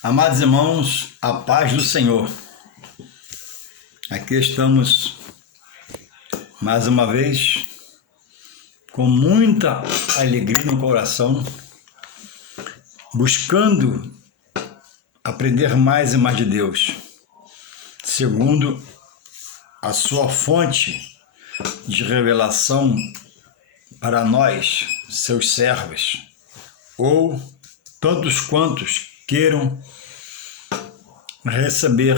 Amados irmãos, a paz do Senhor. Aqui estamos mais uma vez com muita alegria no coração, buscando aprender mais e mais de Deus, segundo a sua fonte de revelação para nós, seus servos, ou tantos quantos queiram receber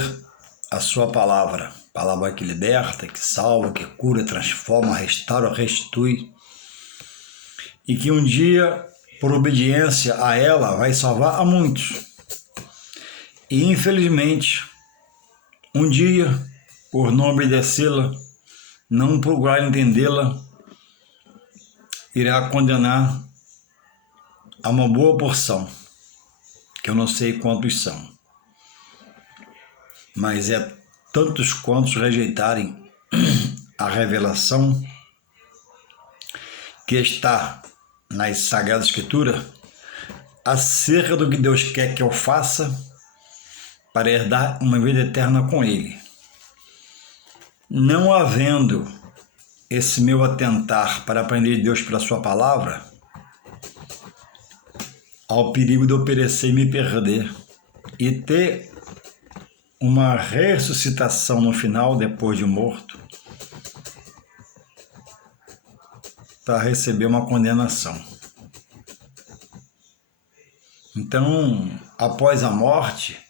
a sua palavra que liberta, que salva, que cura, transforma, restaura, restitui, e que um dia, por obediência a ela, vai salvar a muitos. E infelizmente, um dia, por não obedecê-la, não procurar entendê-la, irá condenar a uma boa porção, que eu não sei quantos são, mas é tantos quantos rejeitarem a revelação que está nas Sagradas Escrituras acerca do que Deus quer que eu faça para herdar uma vida eterna com Ele. Não havendo esse meu atentar para aprender de Deus pela sua palavra, ao perigo de eu perecer e me perder e ter uma ressuscitação no final, depois de morto, para receber uma condenação. Então, após a morte,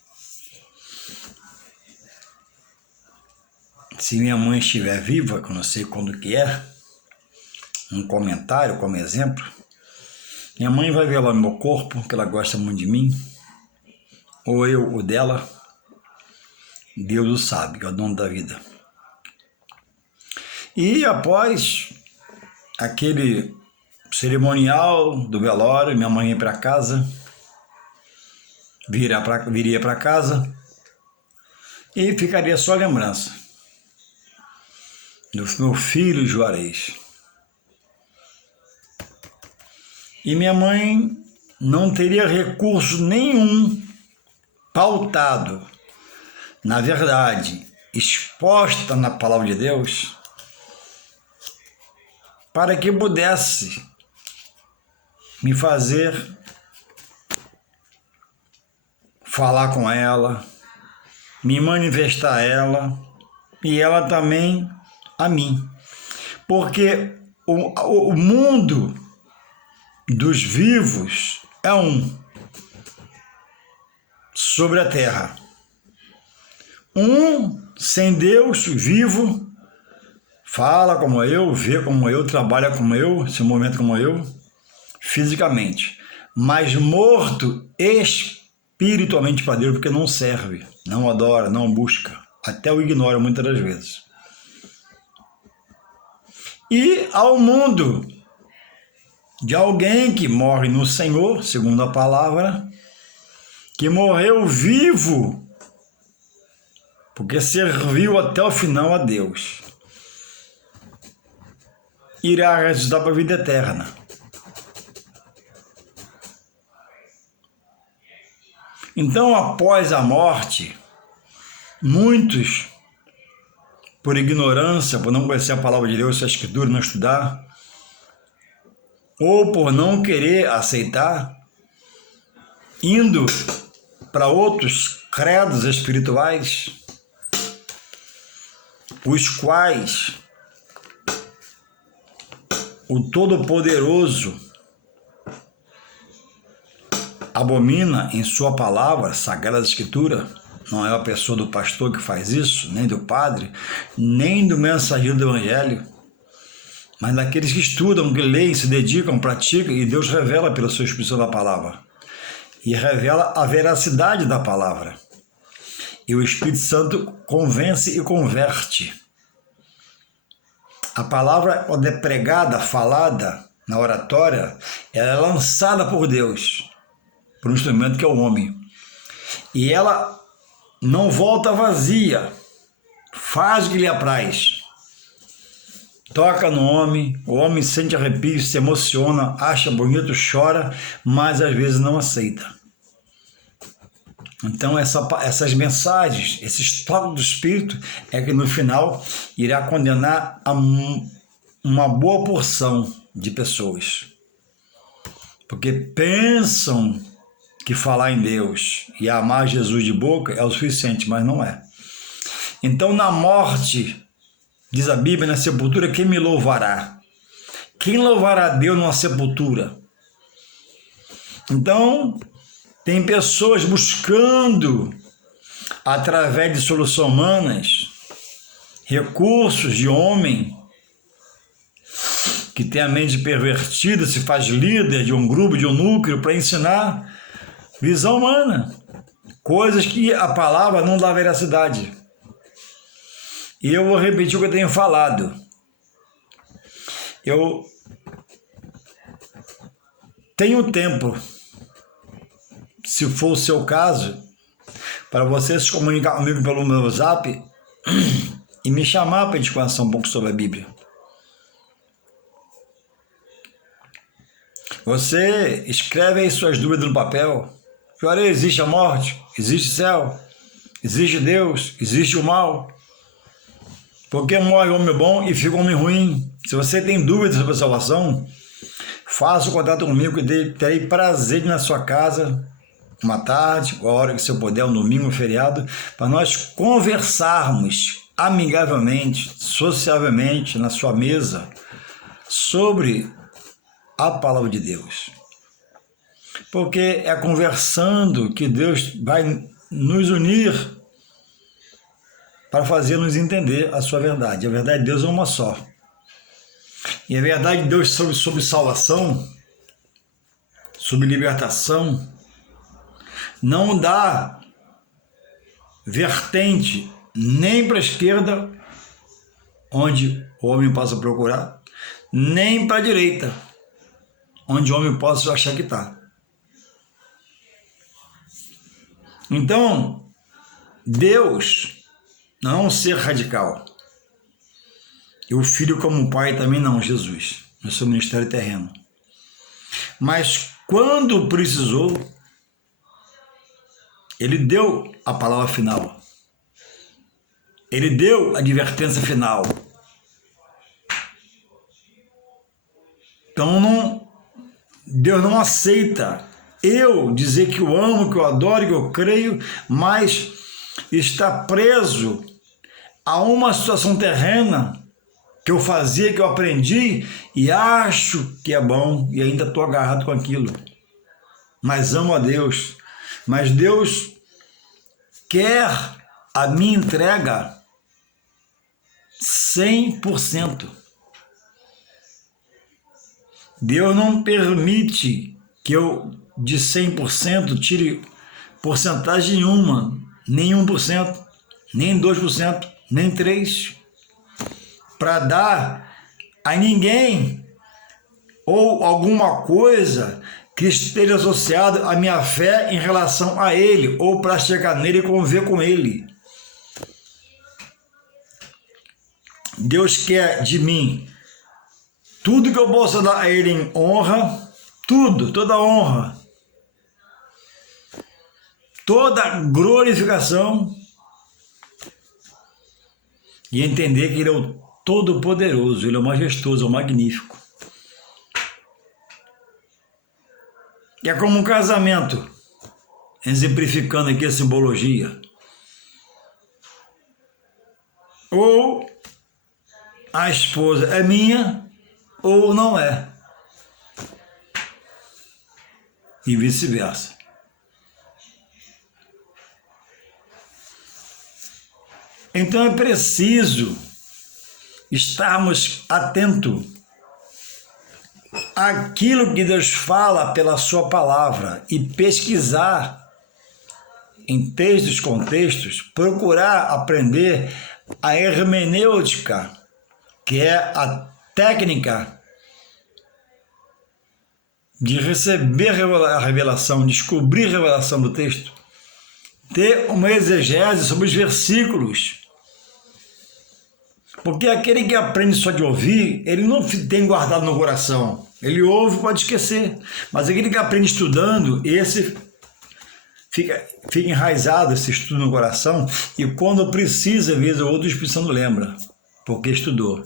se minha mãe estiver viva, que eu não sei quando que é, um comentário como exemplo, minha mãe vai ver lá no meu corpo, que ela gosta muito de mim, ou eu o dela, Deus o sabe, que é o dono da vida. E após aquele cerimonial do velório, minha mãe ia para casa, viria para casa e ficaria só a lembrança do meu filho Juarez. E minha mãe não teria recurso nenhum pautado na verdade, exposta na palavra de Deus, para que pudesse me fazer falar com ela, me manifestar a ela e ela também a mim. Porque o mundo dos vivos é um sobre a terra. Um sem Deus, vivo, fala como eu, vê como eu, trabalha como eu, se movimenta como eu, fisicamente, mas morto espiritualmente para Deus, porque não serve, não adora, não busca, até o ignora muitas das vezes. E ao mundo de alguém que morre no Senhor, segundo a palavra, que morreu vivo, porque serviu até o final a Deus, irá ressuscitar para a vida eterna. Então, após a morte, muitos, por ignorância, por não conhecer a palavra de Deus, a Escritura, não estudar, ou por não querer aceitar, indo para outros credos espirituais, os quais o Todo-Poderoso abomina em sua palavra, Sagrada Escritura. Não é a pessoa do pastor que faz isso, nem do padre, nem do mensageiro do Evangelho, mas daqueles que estudam, que leem, se dedicam, praticam, e Deus revela pela sua expressão da palavra. E revela a veracidade da palavra. E o Espírito Santo convence e converte. A palavra, quando é pregada, falada na oratória, ela é lançada por Deus, por um instrumento que é o homem. E ela não volta vazia, faz o que lhe apraz. Toca no homem, o homem sente arrepio, se emociona, acha bonito, chora, mas às vezes não aceita. Então, essas mensagens, esse estado do Espírito é que no final irá condenar uma boa porção de pessoas. Porque pensam que falar em Deus e amar Jesus de boca é o suficiente, mas não é. Então, na morte, diz a Bíblia, na sepultura, quem me louvará? Quem louvará a Deus numa sepultura? Então, tem pessoas buscando, através de soluções humanas, recursos de homem, que tem a mente pervertida, se faz líder de um grupo, de um núcleo, para ensinar visão humana, coisas que a palavra não dá veracidade. E eu vou repetir o que eu tenho falado. Eu tenho tempo, se for o seu caso, para você se comunicar comigo pelo meu WhatsApp e me chamar para a gente conversar um pouco sobre a Bíblia. Você escreve aí suas dúvidas no papel. Olha, existe a morte? Existe o céu? Existe Deus? Existe o mal? Por que morre o homem bom e fica o homem ruim? Se você tem dúvidas sobre a salvação, faça o contato comigo que terei prazer de ir na sua casa uma tarde, a hora que você puder, um domingo, um feriado, para nós conversarmos amigavelmente, sociavelmente, na sua mesa, sobre a palavra de Deus. Porque é conversando que Deus vai nos unir para fazer-nos entender a sua verdade. A verdade de Deus é uma só. E a verdade de Deus sobre salvação, sobre libertação, não dá vertente nem para a esquerda, onde o homem possa procurar, nem para a direita, onde o homem possa achar que está. Então, Deus não é um ser radical. E o Filho como Pai também não, Jesus, no seu ministério terreno. Mas quando precisou, Ele deu a palavra final. Ele deu a advertência final. Então, Deus não aceita eu dizer que eu amo, que eu adoro, que eu creio, mas está preso a uma situação terrena que eu fazia, que eu aprendi e acho que é bom e ainda estou agarrado com aquilo. Mas amo a Deus. Mas Deus quer a minha entrega 100%. Deus não permite que eu de 100% tire porcentagem nenhuma, nem 1%, nem 2%, nem 3%, para dar a ninguém ou alguma coisa que esteja associada à minha fé em relação a Ele, ou para chegar nele e conviver com Ele. Deus quer de mim tudo que eu possa dar a Ele em honra, tudo, toda honra, toda glorificação, e entender que Ele é o Todo-Poderoso, Ele é o majestoso, é o magnífico. E é como um casamento, exemplificando aqui a simbologia. Ou a esposa é minha, ou não é. E vice-versa. Então é preciso estarmos atentos àquilo que Deus fala pela sua palavra e pesquisar em textos, contextos, procurar aprender a hermenêutica, que é a técnica de receber a revelação, descobrir a revelação do texto, ter uma exegese sobre os versículos. Porque aquele que aprende só de ouvir, ele não tem guardado no coração. Ele ouve, pode esquecer. Mas aquele que aprende estudando, esse fica enraizado esse estudo no coração, e quando precisa, vez ou outra, o Espírito Santo lembra, porque estudou.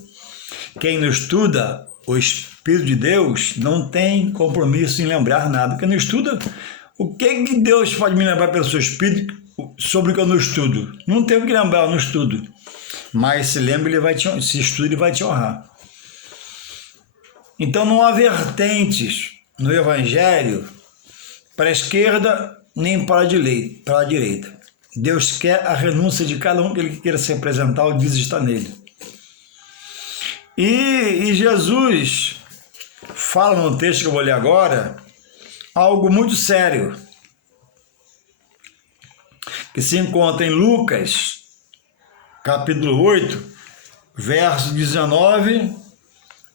Quem não estuda, o Espírito de Deus não tem compromisso em lembrar nada. Quem não estuda, o que Deus pode me lembrar pelo seu Espírito sobre o que eu não estudo? Não tenho que lembrar, eu não estudo. Mas se lembra, se estuda, ele vai te honrar. Então não há vertentes no Evangelho para a esquerda nem para a direita. Deus quer a renúncia de cada um que ele queira se apresentar ou diz estar nele. E Jesus fala no texto que eu vou ler agora algo muito sério, que se encontra em Lucas, capítulo 8, verso 19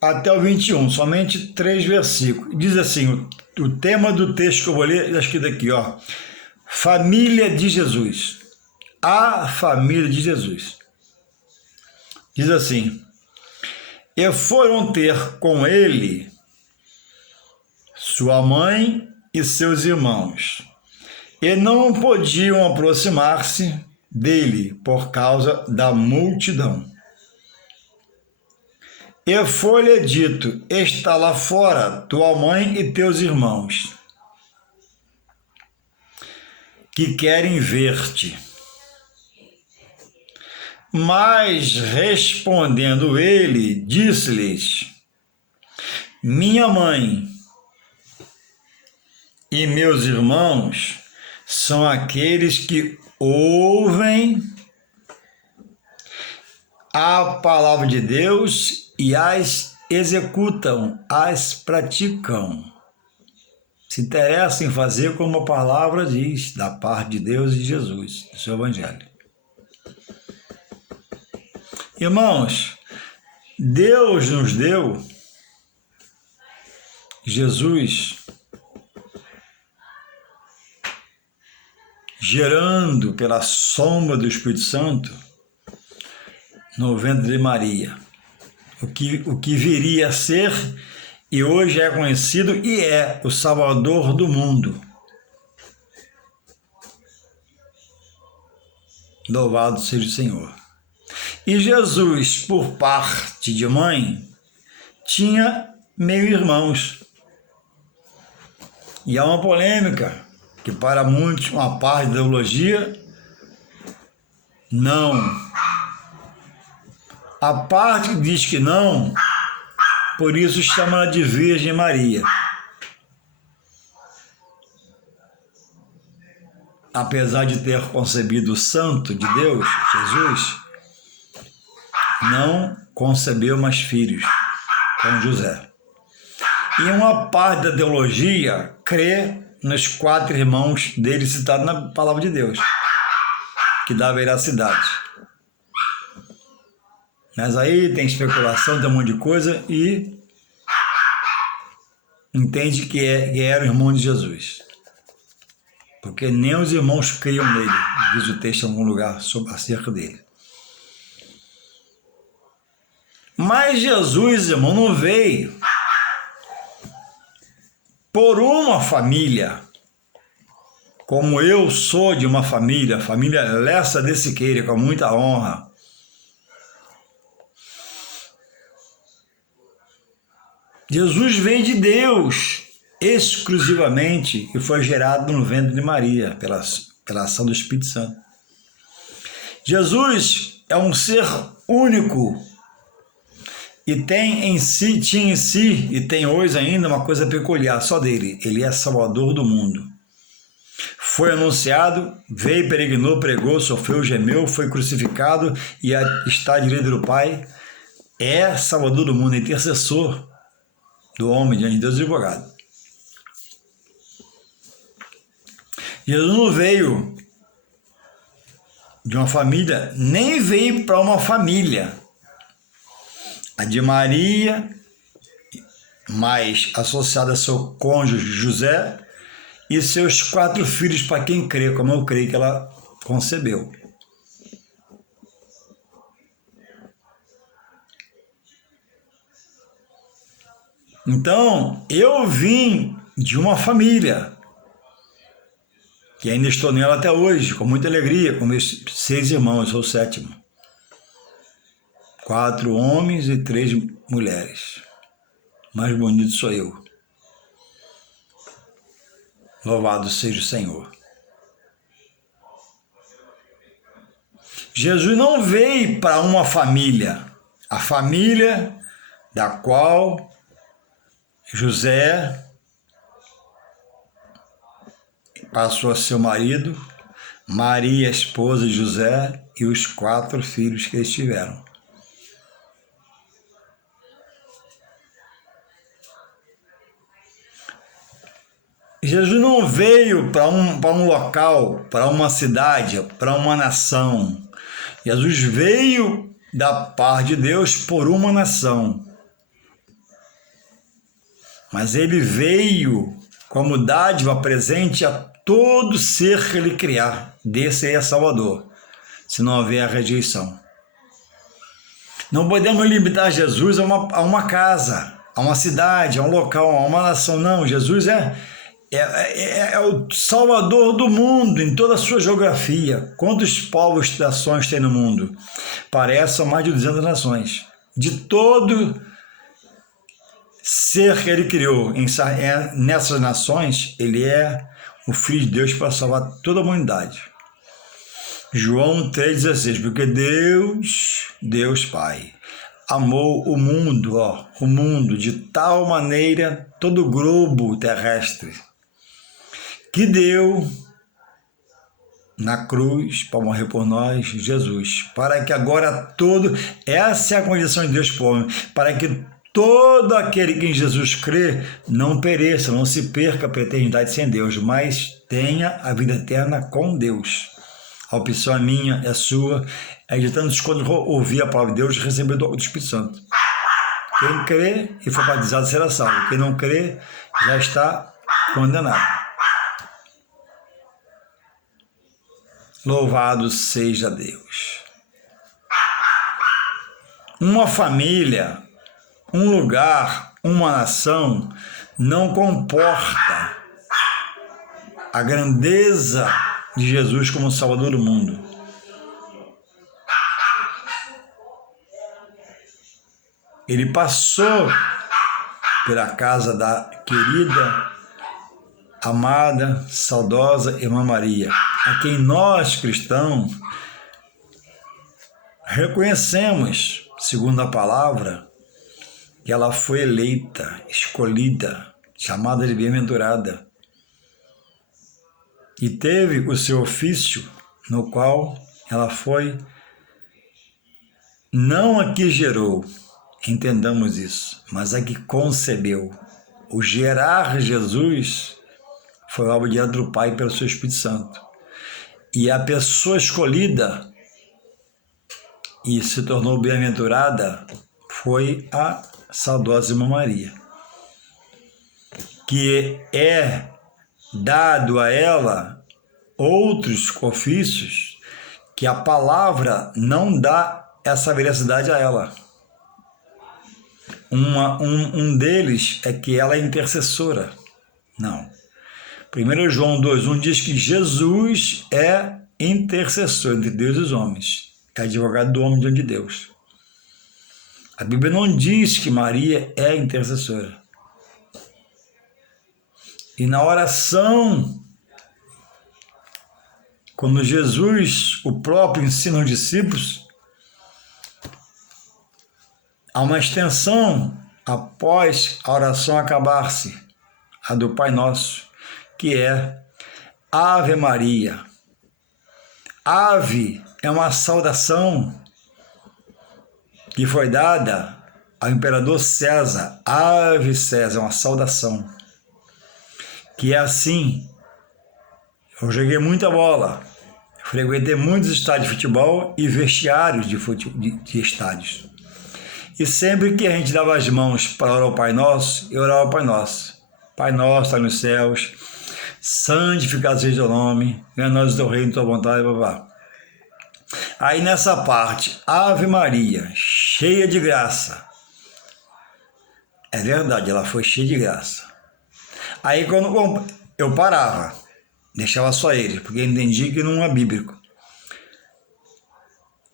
até o 21, somente 3 versículos. Diz assim, o tema do texto que eu vou ler está escrito aqui, ó, família de Jesus, a família de Jesus. Diz assim, e foram ter com ele sua mãe e seus irmãos, e não podiam aproximar-se dele por causa da multidão. E foi-lhe dito, está lá fora tua mãe e teus irmãos, que querem ver-te. Mas respondendo ele, disse-lhes, minha mãe e meus irmãos são aqueles que ouvem a palavra de Deus e as executam, as praticam. Se interessam em fazer como a palavra diz, da parte de Deus e de Jesus, do seu Evangelho. Irmãos, Deus nos deu Jesus gerando pela sombra do Espírito Santo no ventre de Maria. O que viria a ser e hoje é conhecido e é o Salvador do mundo. Louvado seja o Senhor. E Jesus, por parte de mãe, tinha meio-irmãos. E há uma polêmica, que para muitos, uma parte da teologia, não. A parte que diz que não, por isso chama-la de Virgem Maria. Apesar de ter concebido o Santo de Deus, Jesus, não concebeu mais filhos com José. E uma parte da teologia crê nos 4 irmãos dele citados na palavra de Deus, que dá veracidade. Mas aí tem especulação, tem um monte de coisa e entende que era o irmão de Jesus. Porque nem os irmãos criam nele, diz o texto em algum lugar acerca dele. Mas Jesus, irmão, não veio por uma família, como eu sou de uma família, família Lessa de Siqueira, com muita honra. Jesus veio de Deus exclusivamente e foi gerado no ventre de Maria, pela ação do Espírito Santo. Jesus é um ser único e tinha em si e tem hoje ainda uma coisa peculiar só dele. Ele é Salvador do mundo. Foi anunciado, veio, peregrinou, pregou, sofreu, gemeu, foi crucificado e está à direita do Pai. É Salvador do mundo, intercessor do homem diante de Deus e advogado. Jesus não veio de uma família, nem veio para uma família. A de Maria, mais associada a seu cônjuge José, e seus 4 filhos, para quem crê, como eu creio que ela concebeu. Então, eu vim de uma família. que ainda estou nela até hoje, com muita alegria, com meus 6 irmãos, eu sou o 7º. 4 homens e 3 mulheres. Mais bonito sou eu. Louvado seja o Senhor. Jesus não veio para uma família, a família da qual José passou a ser o marido, Maria, a esposa de José, e os 4 filhos que eles tiveram. Jesus não veio para um local, para uma cidade, para uma nação. Jesus veio da parte de Deus por uma nação. Mas ele veio como dádiva presente a todo ser que ele criar. Desse aí é Salvador, se não houver a rejeição. Não podemos limitar Jesus a uma casa, a uma cidade, a um local, a uma nação. Não, Jesus é o Salvador do mundo, em toda a sua geografia. Quantos povos e nações tem no mundo? Parece são mais de 200 nações. De todo ser que ele criou nessas nações, ele é o Filho de Deus para salvar toda a humanidade. João 3,16, porque Deus Pai, amou o mundo de tal maneira, todo o globo terrestre, que deu na cruz para morrer por nós, Jesus, para que agora essa é a condição de Deus para o homem, para que todo aquele que em Jesus crê não pereça, não se perca para a eternidade sem Deus, mas tenha a vida eterna com Deus. A opção é minha, é sua, é de tantos quando ouvir a palavra de Deus e receber do Espírito Santo. Quem crê e for batizado será salvo, quem não crê já está condenado. Louvado seja Deus. Uma família, um lugar, uma nação não comporta a grandeza de Jesus como Salvador do mundo. Ele passou pela casa da querida, amada, saudosa Irmã Maria, a quem nós, cristãos, reconhecemos, segundo a palavra, que ela foi eleita, escolhida, chamada de bem-aventurada, e teve o seu ofício, no qual ela foi, não a que gerou, entendamos isso, mas a que concebeu. O gerar Jesus foi obra direta do Pai pelo seu Espírito Santo. E a pessoa escolhida e se tornou bem-aventurada foi a saudosa Irmã Maria, que é dado a ela outros ofícios que a palavra não dá essa veracidade a ela. Um deles é que ela é intercessora. Não. 1 João 2,1 diz que Jesus é intercessor entre Deus e os homens, é advogado do homem diante de Deus. A Bíblia não diz que Maria é intercessora. E na oração, quando Jesus, o próprio, ensina os discípulos, há uma extensão após a oração acabar-se, a do Pai Nosso, que é Ave Maria. Ave é uma saudação que foi dada ao imperador César. Ave César é uma saudação. Que é assim, eu joguei muita bola, frequentei muitos estádios de futebol e vestiários de estádios. E sempre que a gente dava as mãos para orar ao Pai Nosso, eu orava ao Pai Nosso. Pai Nosso, está nos céus, santificado seja o nome, venha a nós o teu reino, tua vontade, babá. Aí nessa parte, Ave Maria, cheia de graça. É verdade, ela foi cheia de graça. Aí quando eu parava, Deixava só eles, porque ele entendia que não é bíblico.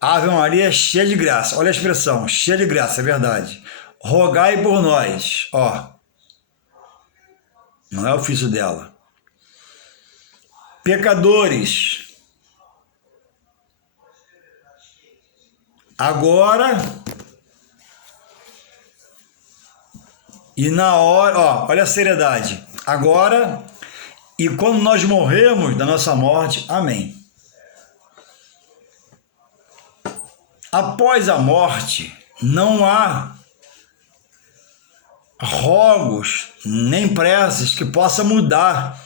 Ave Maria cheia de graça. Olha a expressão, cheia de graça, é verdade. Rogai por nós. Ó, não é o ofício dela. Pecadores. Agora e na hora, ó, olha a seriedade. Agora e quando nós morrermos da nossa morte. Amém. Após a morte, não há rogos nem preces que possa mudar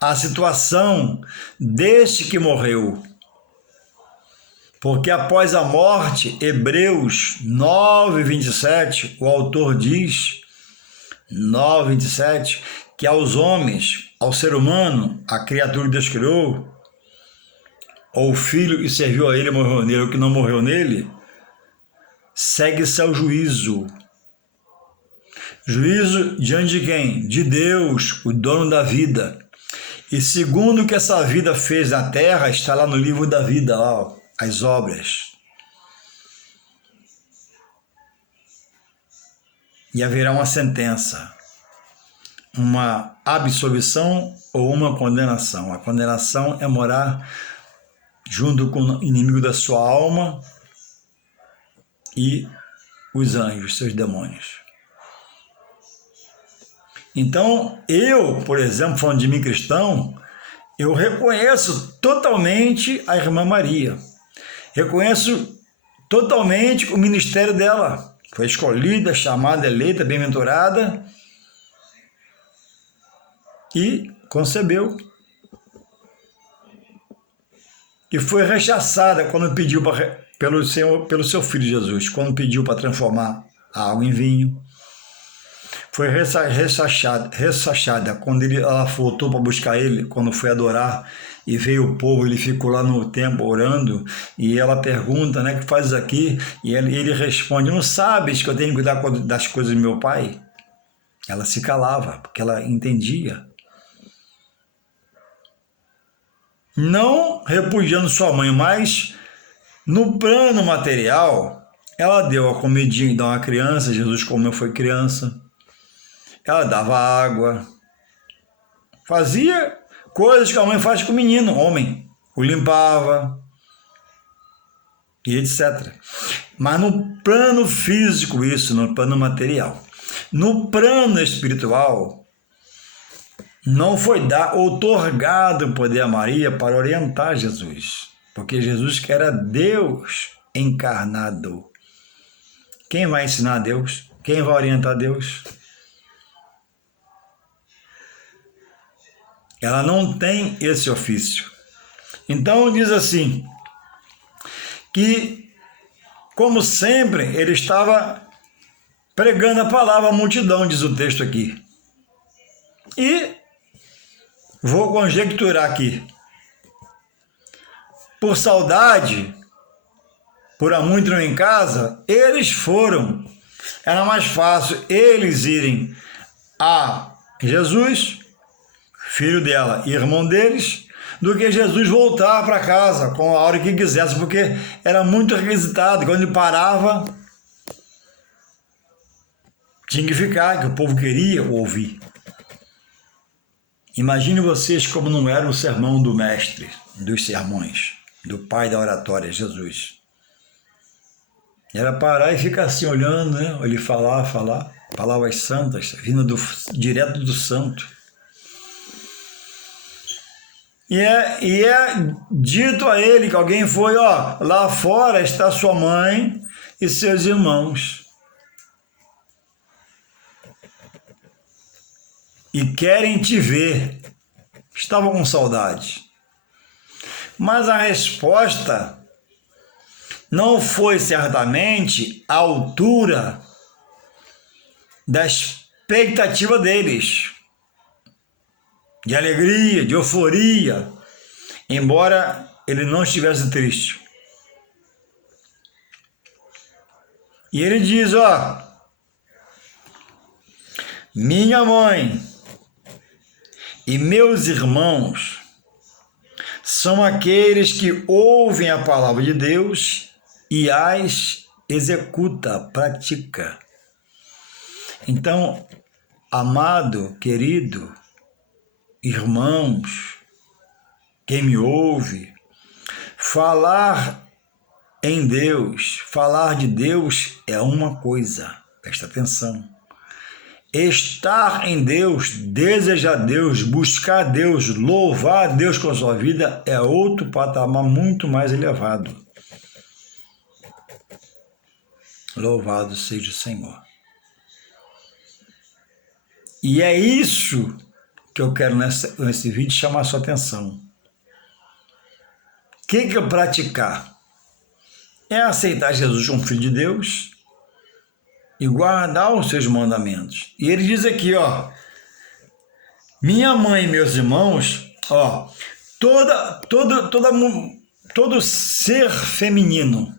a situação deste que morreu. Porque após a morte, Hebreus 9:27, o autor diz, 9:27, que aos homens, ao ser humano, a criatura que Deus criou, ou o filho que serviu a ele morreu nele, ou que não morreu nele, segue-se ao juízo. Juízo diante de quem? De Deus, o dono da vida. E segundo o que essa vida fez na terra, está lá no livro da vida, lá, ó, as obras. E haverá uma sentença, uma absolvição ou uma condenação. A condenação é morar junto com o inimigo da sua alma e os anjos, seus demônios. Então, eu, por exemplo, falando de mim cristão, eu reconheço totalmente a irmã Maria. Reconheço totalmente o ministério dela. Foi escolhida, chamada, eleita, bem-aventurada e concebeu. E foi rechaçada quando pediu pelo seu filho Jesus, quando pediu para transformar a água em vinho. Foi ressachada quando ela voltou para buscar ele, quando foi adorar e veio o povo, ele ficou lá no templo orando e ela pergunta, né, o que fazes aqui? E ele responde, não sabes que eu tenho que cuidar das coisas do meu pai? Ela se calava, porque ela entendia. Não repudiando sua mãe, mas no plano material, ela deu a comidinha a uma criança, Jesus comeu, foi criança. Ela dava água, fazia coisas que a mãe faz com o menino, homem, o limpava e etc. Mas no plano físico isso, no plano material. No plano espiritual, não foi outorgado o poder a Maria para orientar Jesus, porque Jesus que era Deus encarnado. Quem vai ensinar a Deus? Quem vai orientar Deus? Ela não tem esse ofício. Então diz assim, que como sempre ele estava pregando a palavra à multidão, diz o texto aqui. E vou conjecturar aqui. Por saudade, por há muito não em casa, eles foram. Era mais fácil eles irem a Jesus, filho dela e irmão deles, do que Jesus voltar para casa com a hora que quisesse, porque era muito requisitado. Quando ele parava, tinha que ficar, que o povo queria ouvir. Imagine vocês como não era o sermão do mestre, dos sermões, do pai da oratória, Jesus. Era parar e ficar assim olhando, né? Ele falar, palavras santas, vindo direto do santo. E é dito a ele que alguém foi, ó, lá fora está sua mãe e seus irmãos. E querem te ver. Estavam com saudade. Mas a resposta não foi certamente à altura da expectativa deles. De alegria, de euforia, embora ele não estivesse triste. E ele diz, ó, minha mãe e meus irmãos são aqueles que ouvem a palavra de Deus e as executa, pratica. Então, amado, querido, irmãos, quem me ouve, falar em Deus, falar de Deus é uma coisa, presta atenção. Estar em Deus, desejar Deus, buscar Deus, louvar Deus com a sua vida é outro patamar muito mais elevado. Louvado seja o Senhor. E é isso que eu quero nesse vídeo chamar a sua atenção. O que é praticar? É aceitar Jesus como Filho de Deus e guardar os seus mandamentos. E ele diz aqui, ó, minha mãe e meus irmãos, ó, todo ser feminino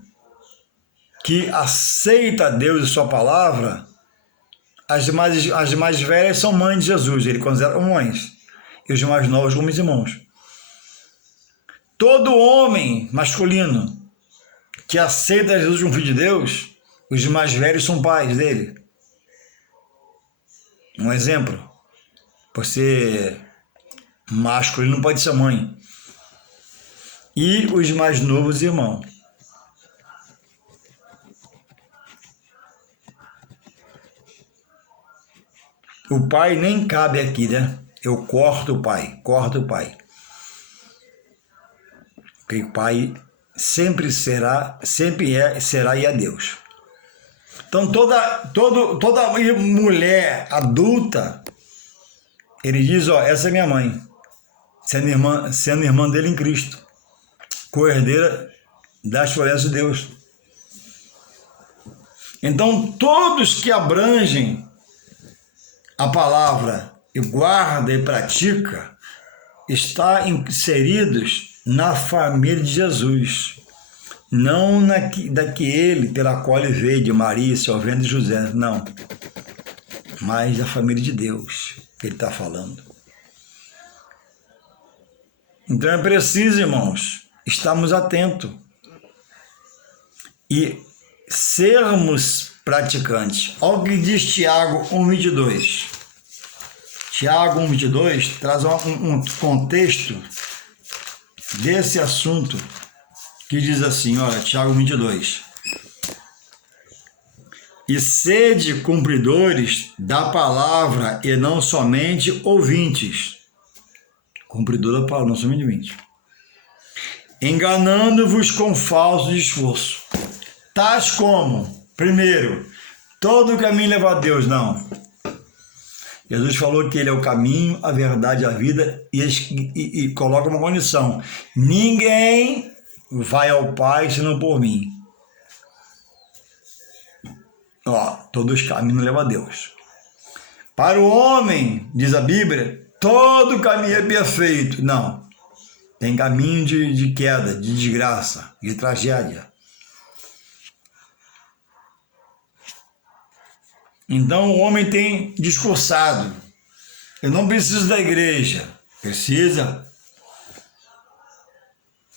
que aceita Deus e sua palavra, as mais velhas são mães de Jesus, ele considera mães, e os mais novos como os irmãos. Todo homem masculino que aceita Jesus como Filho de Deus, os mais velhos são pais dele. Um exemplo, por ser masculino pode ser mãe. E os mais novos irmãos. O pai nem cabe aqui, né? Eu corto o pai. Porque o pai sempre será e é Deus. Então toda mulher adulta, ele diz, ó, essa é minha mãe, sendo irmã dele em Cristo, co-herdeira das promessas de Deus. Então todos que abrangem a palavra e guarda e pratica, está inseridos na família de Jesus, não daquele pela qual ele veio, de Maria, seu ventre de José, não, mas da família de Deus que ele está falando. Então é preciso, irmãos, estarmos atentos e sermos praticantes. Olha o que diz Tiago 1,22. Tiago 1,22 traz um contexto desse assunto que diz assim, olha, Tiago 1,22. E sede cumpridores da palavra e não somente ouvintes. Cumpridor da palavra, não somente ouvintes. Enganando-vos com falso esforço. Tais como, primeiro, todo o caminho leva a Deus, não. Jesus falou que ele é o caminho, a verdade e a vida e coloca uma condição. Ninguém vai ao Pai senão por mim. Ó, todos os caminhos levam a Deus. Para o homem, diz a Bíblia, todo caminho é perfeito. Não. Tem caminho de queda, de desgraça, de tragédia. Então o homem tem discursado. Eu não preciso da igreja. Precisa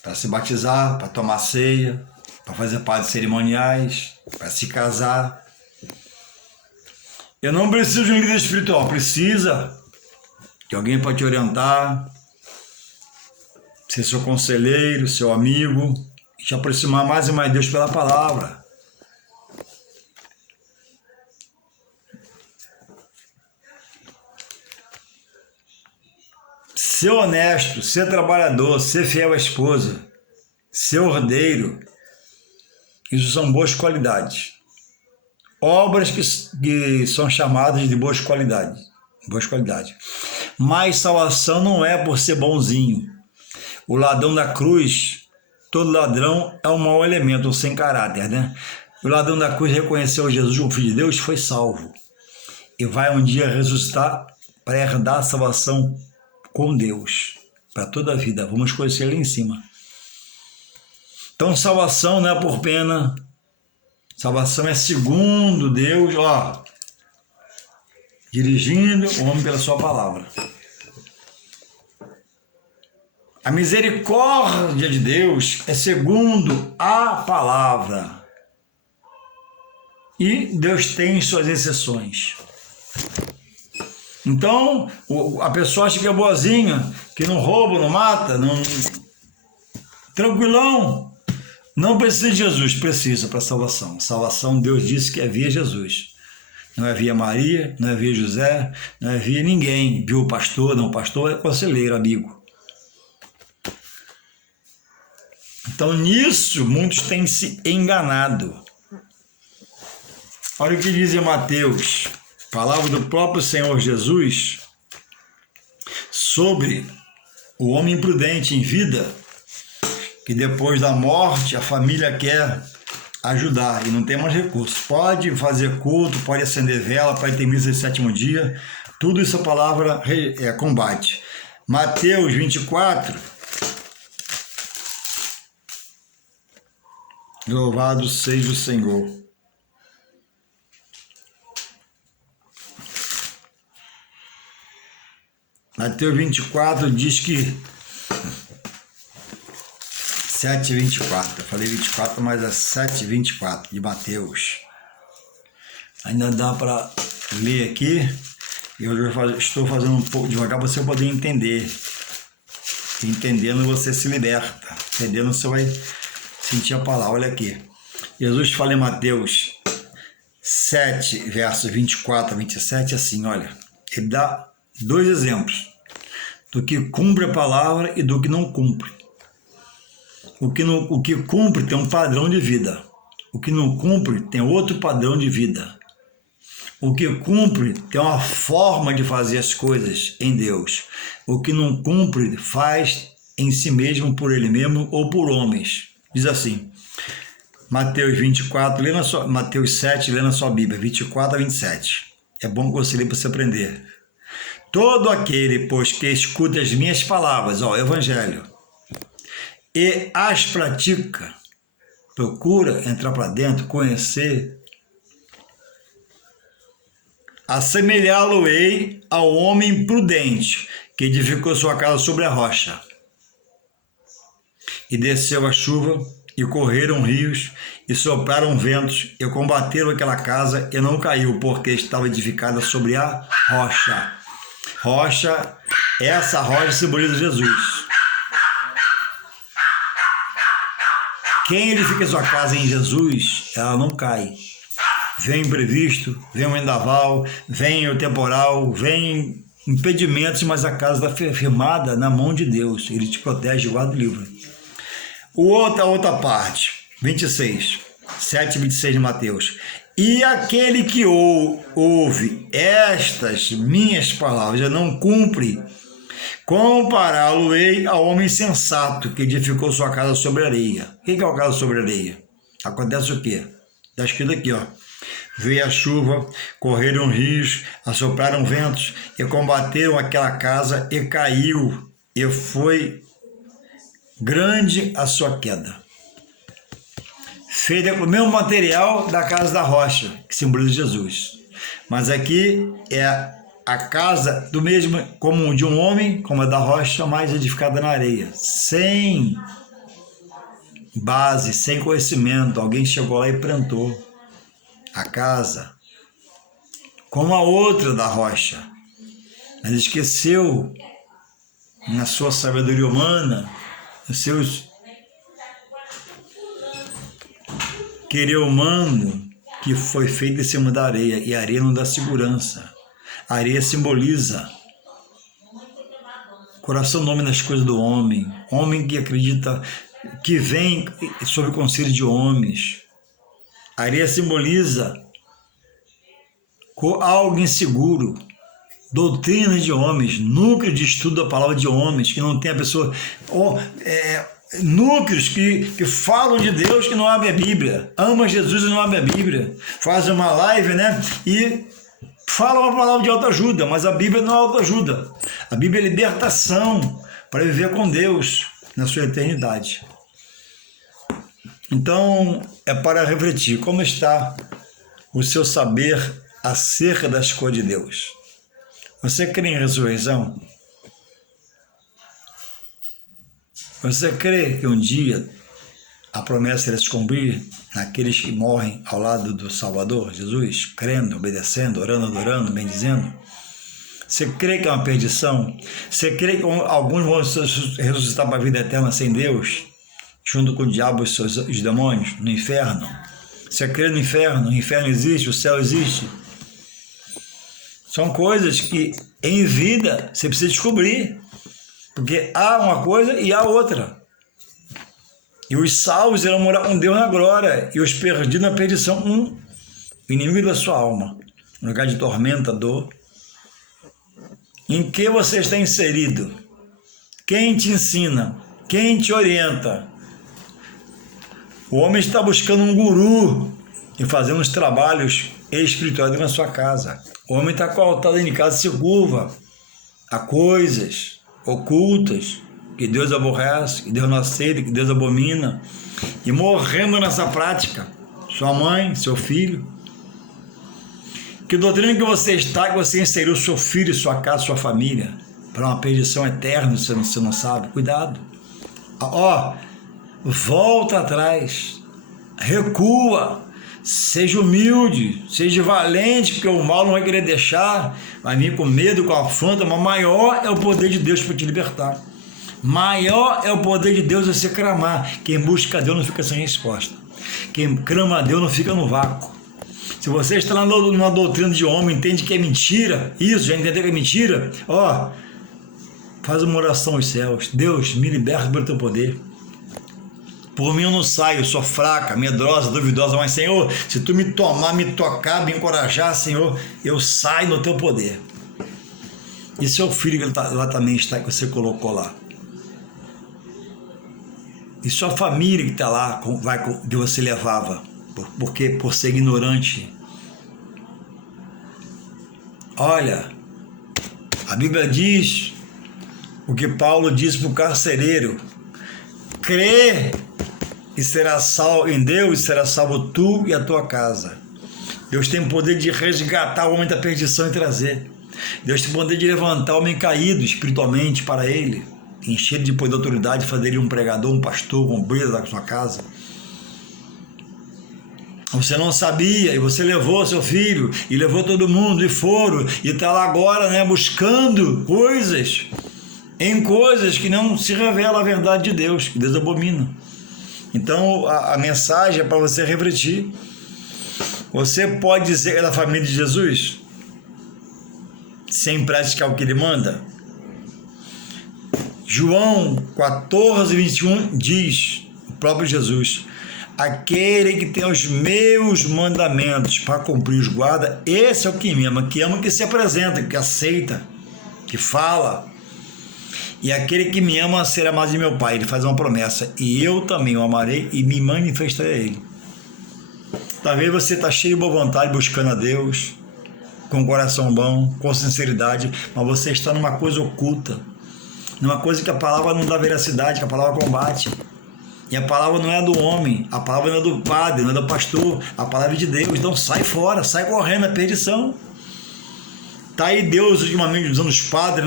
para se batizar, para tomar ceia, para fazer parte de cerimoniais, para se casar. Eu não preciso de um líder espiritual. Precisa de alguém para te orientar, ser seu conselheiro, seu amigo, e te aproximar mais e mais de Deus pela palavra. Ser honesto, ser trabalhador, ser fiel à esposa, ser ordeiro, isso são boas qualidades. Obras que são chamadas de boas qualidades. Mas salvação não é por ser bonzinho. O ladrão da cruz, todo ladrão é um mau elemento, um sem caráter, né? O ladrão da cruz reconheceu Jesus como Filho de Deus, foi salvo. E vai um dia ressuscitar para herdar a salvação com Deus, para toda a vida. Vamos conhecer ali em cima. Então, salvação não é por pena. Salvação é segundo Deus, ó, dirigindo o homem pela sua palavra. A misericórdia de Deus é segundo a palavra. E Deus tem suas exceções. Então, a pessoa acha que é boazinha, que não rouba, não mata, não... tranquilão. Não precisa de Jesus, precisa para salvação. Salvação, Deus disse que é via Jesus. Não é via Maria, não é via José, não é via ninguém. Viu o pastor? Não, o pastor é conselheiro, amigo. Então, nisso, muitos têm se enganado. Olha o que diz em Mateus, palavra do próprio Senhor Jesus, sobre o homem imprudente em vida, que depois da morte a família quer ajudar e não tem mais recursos. Pode fazer culto, pode acender vela, pode ter missa de sétimo dia, tudo isso a palavra combate. Mateus 24, louvado seja o Senhor. Mateus 24 diz que 7:24, eu falei 24, mas é 7:24 de Mateus. Ainda dá para ler aqui, eu estou fazendo um pouco devagar para você poder entender. Entendendo você se liberta, entendendo você vai sentir a palavra. Olha aqui, Jesus fala em Mateus 7, versos 24 a 27, assim, olha, ele dá dois exemplos, do que cumpre a palavra e do que não cumpre. O que cumpre tem um padrão de vida. O que não cumpre tem outro padrão de vida. O que cumpre tem uma forma de fazer as coisas em Deus. O que não cumpre faz em si mesmo, por ele mesmo ou por homens. Diz assim, Mateus 24, Mateus 7, lê na sua Bíblia, 24 a 27. É bom que você lê para você aprender. Todo aquele, pois, que escuta as minhas palavras, Evangelho, e as pratica, procura entrar para dentro, conhecer, assemelhá-lo-ei ao homem prudente, que edificou sua casa sobre a rocha. E desceu a chuva, e correram rios, e sopraram ventos, e combateram aquela casa, e não caiu, porque estava edificada sobre a rocha. Rocha, essa rocha simboliza Jesus. Quem edifica sua casa em Jesus, ela não cai. Vem o imprevisto, vem o vendaval, vem o temporal, vem impedimentos, mas a casa está firmada na mão de Deus. Ele te protege, guarda o livro. A outra parte, 26, 7:26 de Mateus. E aquele que ouve estas minhas palavras e não cumpre, compará-lo-ei ao homem sensato que edificou sua casa sobre areia. O que é a casa sobre areia? Acontece o quê? Está escrito aqui, veio a chuva, correram rios, assopraram ventos e combateram aquela casa e caiu, e foi grande a sua queda. Feita com o mesmo material da casa da rocha, que simboliza Jesus. Mas aqui é a casa do mesmo, como de um homem, como a da rocha, mas edificada na areia. Sem base, sem conhecimento. Alguém chegou lá e plantou a casa. Como a outra da rocha. Mas esqueceu, na sua sabedoria humana, nos seus querer humano, que foi feito em cima da areia, e a areia não dá segurança. A areia simboliza coração nome nas coisas do homem, homem que acredita, que vem sob o conselho de homens. A areia simboliza algo inseguro, doutrina de homens, núcleo de estudo da palavra de homens, que não tem a pessoa... núcleos que falam de Deus, que não abrem a Bíblia, ama Jesus e não abrem a Bíblia, fazem uma live, e falam uma palavra de autoajuda, mas a Bíblia não é autoajuda, a Bíblia é libertação para viver com Deus na sua eternidade. Então, é para refletir como está o seu saber acerca das coisas de Deus. Você crê em ressurreição? Você crê que um dia a promessa irá se cumprir naqueles que morrem ao lado do Salvador, Jesus, crendo, obedecendo, orando, adorando, bendizendo? Você crê que é uma perdição? Você crê que alguns vão ressuscitar para a vida eterna sem Deus, junto com o diabo e os demônios, no inferno? Você crê no inferno? O inferno existe, o céu existe? São coisas que em vida você precisa descobrir, porque há uma coisa e há outra. E os salvos irão morar com Deus na glória, e os perdidos na perdição, inimigo da sua alma, no lugar de tormenta, dor. Em que você está inserido? Quem te ensina? Quem te orienta? O homem está buscando um guru e fazendo os trabalhos espirituais na sua casa. O homem está com o altar dentro de casa, se curva a coisas ocultas que Deus aborrece, que Deus não aceita, que Deus abomina, e morrendo nessa prática. Sua mãe, seu filho. Que doutrina que você está, que você inseriu seu filho, sua casa, sua família, para uma perdição eterna, você não sabe? Cuidado. Volta atrás, recua, seja humilde, seja valente, porque o mal não vai querer deixar, vai vir com medo, com afronta, mas maior é o poder de Deus para te libertar. Maior é o poder de Deus você clamar. Quem busca a Deus não fica sem resposta. Quem clama a Deus não fica no vácuo. Se você está lá numa doutrina de homem, entende que é mentira, isso, já entendeu que é mentira, faz uma oração aos céus. Deus, me liberta pelo teu poder. Por mim eu não saio, eu sou fraca, medrosa, duvidosa, mas Senhor, se tu me tomar, me tocar, me encorajar, Senhor, eu saio no teu poder. E seu filho que lá também está, que você colocou lá. E sua família que está lá, que você levava, por ser ignorante. Olha, a Bíblia diz o que Paulo disse para o carcereiro: crê e será salvo em Deus, e será salvo tu e a tua casa. Deus tem poder de resgatar o homem da perdição e trazer. Deus tem poder de levantar o homem caído espiritualmente para ele, encher de poder e autoridade, fazer ele um pregador, um pastor, um obreiro da sua casa. Você não sabia, e você levou seu filho, e levou todo mundo, e foram, e está lá agora, buscando coisas, em coisas que não se revela a verdade de Deus, que Deus abomina. Então, a mensagem é para você refletir. Você pode dizer que é da família de Jesus, sem praticar o que ele manda? João 14:21 diz, o próprio Jesus: aquele que tem os meus mandamentos para cumprir os guarda, esse é o que me ama, que se apresenta, que aceita, que fala. E aquele que me ama será amado de meu Pai. Ele faz uma promessa: e eu também o amarei e me manifestarei a ele. Talvez você está cheio de boa vontade, buscando a Deus, com um coração bom, com sinceridade, mas você está numa coisa oculta, numa coisa que a palavra não dá veracidade, que a palavra combate. E a palavra não é do homem, a palavra não é do padre, não é do pastor, a palavra é de Deus. Então sai fora, sai correndo, é perdição. Está aí Deus ultimamente usando os padres,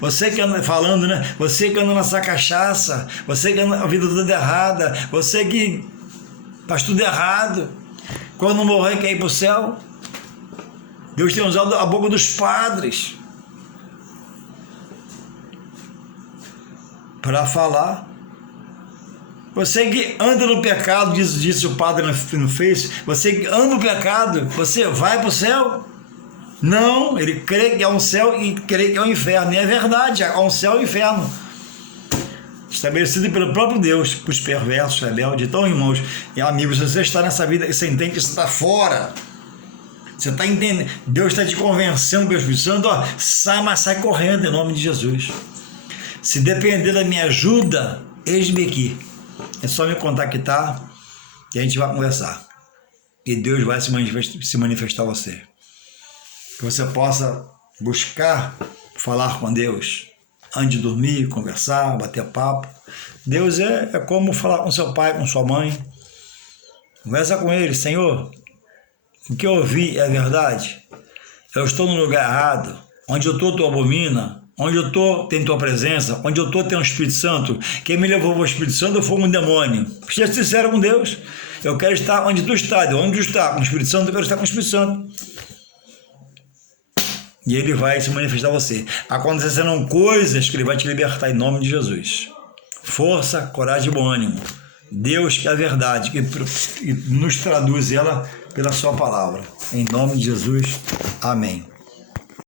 Você que anda falando, Você que anda nessa cachaça, você que anda a vida toda errada, você que faz tudo errado. Quando morrer, quer ir para o céu? Deus tem usado a boca dos padres para falar. Você que anda no pecado, disse o padre no Face, você que ama o pecado, você vai para o céu? Não, ele crê que há um céu e crê que há um inferno. E é verdade, há um céu e um inferno, estabelecido pelo próprio Deus, para os perversos, rebeldes. Então, irmãos e amigos, se você está nessa vida e você entende que você está fora, você está entendendo, Deus está te convencendo pelo Espírito Santo, mas sai correndo em nome de Jesus. Se depender da minha ajuda, eis-me aqui. É só me contactar e a gente vai conversar. E Deus vai se manifestar a você. Que você possa buscar falar com Deus antes de dormir, conversar, bater papo. Deus é como falar com seu pai, com sua mãe. Conversa com ele: Senhor, o que eu ouvi é verdade? Eu estou no lugar errado? Onde eu estou, tu abomina? Onde eu estou, tem tua presença. Onde eu estou, tem o Espírito Santo. Quem me levou ao Espírito Santo foi um demônio. Seja sincero com Deus. Eu quero estar onde tu está. Onde tu está com o Espírito Santo, eu quero estar com o Espírito Santo. E ele vai se manifestar a você. Acontecerão coisas que ele vai te libertar em nome de Jesus. Força, coragem e bom ânimo. Deus que é a verdade, e nos traduz ela pela sua palavra. Em nome de Jesus, amém.